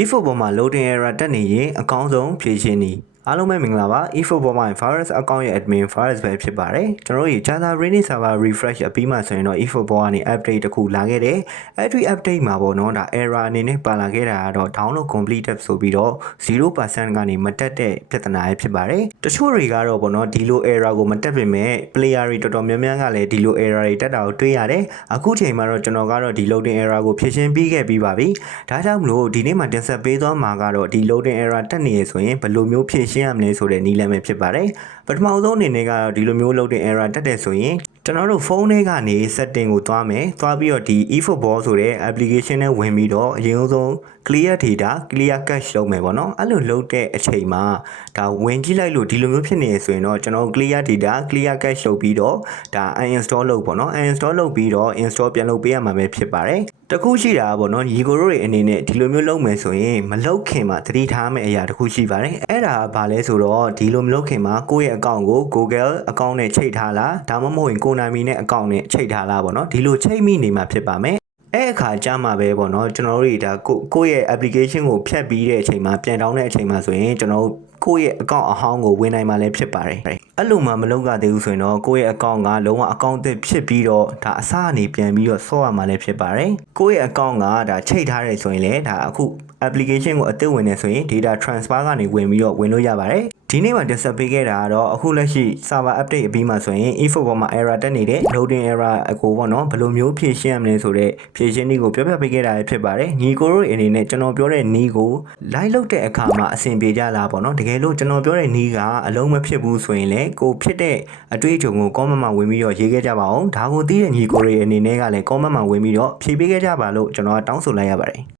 eFootball မှာ loading error တက်နေရင်အကောင်းဆုံးဖြေရှင်းနည်းအားလုံးပဲမင်္ဂလာပါ eFootball မှာ virus account ရဲ့ admin virus ပဲဖြစ်ပါတယ်ကျွန်တော်တို့ Java Rainy server refresh အပြီးမှဆိုရင်တော့ eFootball ကနေ update တစ်ခုလာခဲ့တယ်အဲ့ဒီ update မှာပေါ့နော်ဒါ error အနေနဲ့ပါလာခဲ့တာကတော့ download completed ဆိုပြီးတော့ 0% ကနေမတက်တဲ့ပြဿနာပဲဖြစ်ပါတယ်တချို့တွေကတော့ပေါ့နော်ဒီလို error ကိုမတက်ပေမဲ့ player တွေတော်တော်များများကလည်းဒီလို error တွေတက်တာကိုတွေ့ရတယ်အခုချိန်မှာတော့ကျွန်တော်ကတော့ဒီ loading error ကိုဖြေရှင်းပြီးခဲ့ပြီးပါပြီဒါကြောင့်မလို့ဒီနေ့မှာတင်ဆက်ပေးသွားမှာကတော့ဒီ loading error တက်နေရဆိုရင်ဘယ်လိုမျိုးဖြေရှင်းရမလဲဆိုတဲ့နည်းလမ်းပဲဖြစ်ပါတယ်ပထမဆုံးအနေနဲ့ကတော့ဒီလိုမျိုး loading error တက်တယ်ဆိုရင်ကျွန်တော်တို့ဖုန်းထဲကနေ setting ကိုသွားမယ်သွားပြီးတော့ဒီ eFootball ဆိုတဲ့ application နဲ့ဝင်ပြီးတော့အရင်ဆုံး clear data clear cache လုပ်မယ်ပေါ့နော်အဲ့လိုလုပ်တဲ့အချိန်မှာဒါဝင်ကြည့်လိုက်လို့ဒီလိုမျိုးဖြစ်နေရဆိုရင်တော့ကျွန်တော် clear data clear cache လုပ်ပြီးတော့ဒါ uninstall လုပ်ပေါ့နော် uninstall လုပ်ပြီးတော့ install ပြန်လုပ်ပေးရမှာပဲဖြစ်ပါတယ်တခုရှိတာပေါ့နော်ညီကိုတို့တွေအနေနဲ့ဒီလိုမျိုးလုပ်မယ်ဆိုရင်မလုပ်ခင်မှာသတိထားမယ့်အရာတစ်ခုရှိပါတယ်အဲ့ဒါဘာလဲဆိုတော့ဒီလိုမလုပ်ခင်မှာကိုယ့်ရဲ့ account ကို Google account နဲ့ချိတ်ထားလားဒါမှမဟုတ်ရင်ကိုနာမီနဲ့ account နဲ့ချိတ်ထားလားပေါ့နော်ဒီလိုချိတ်မိနေမှာဖြစ်ပါမယ်အဲ့အခါကြာမှာပဲပေါ့နော်ကျွန်တော်တို့ဒါကိုယ့်ရဲ့ application ကိုဖြတ်ပြီးတဲ့အချိန်မှာပြန်တောင်းတဲ့အချိန်မှာဆိုရင်ကျွန်တော်ကိုယ့်ရဲ့ account အဟောင်းကိုဝင်နိုင်မှာလည်းဖြစ်ပါတယ်အဲ့လိုမှမလုပ်ရသေးဘူးဆိုရင်တော့ကိုယ့်ရဲ့ account ကလုံးဝ account သစ်ဖြစ်ပြီးတော့ဒါအစအနေပြန်ပြီးတော့ဆော့ရမှာလည်းဖြစ်ပါတယ်ကိုယ့်ရဲ့ account ကဒါချိတ်ထားတယ်ဆိုရင်လည်းဒါအခု application ကိုအသစ်ဝင်နေဆိုရင် data transfer ကနေဝင်ပြီးတော့ဝင်လို့ရပါတယ်ဒီနေ့မှာတင်ဆက်ပေးခဲ့တာကတော့အခုလက်ရှိ server update အပြီးမှာဆိုရင် eFootball မှာ error တက်နေတဲ့ loading error အကိုပေါ့နော်ဘယ်လိုမျိုးဖြေရှင်းရမလဲဆိုတဲ့ဖြေရှင်းနည်းကိုပြောပြပေးခဲ့တာဖြစ်ပါတယ်ညီကိုတို့အနေနဲ့ကျွန်တော်ပြောတဲ့နည်းကို live လုပ်တဲ့အခါမှာအဆင်ပြေကြလားပေါ့နော်တကယ်လို့ကျွန်တော်ပြောတဲ့နည်းကအလုံးမဖြစ်ဘူးဆိုရင်လည်းကိုဖြစ်တဲ့အတွေ့အကြုံကို comment မှာဝင်ပြီးတော့ရေးခဲ့ကြပါအောင်ဒါကိုသိတဲ့ညီကိုတွေအနေနဲ့ကလည်း comment မှာဝင်ပြီးတော့ဖြေပေးခဲ့ကြပါလို့ကျွန်တော်တောင်းဆိုလိုက်ရပါတယ်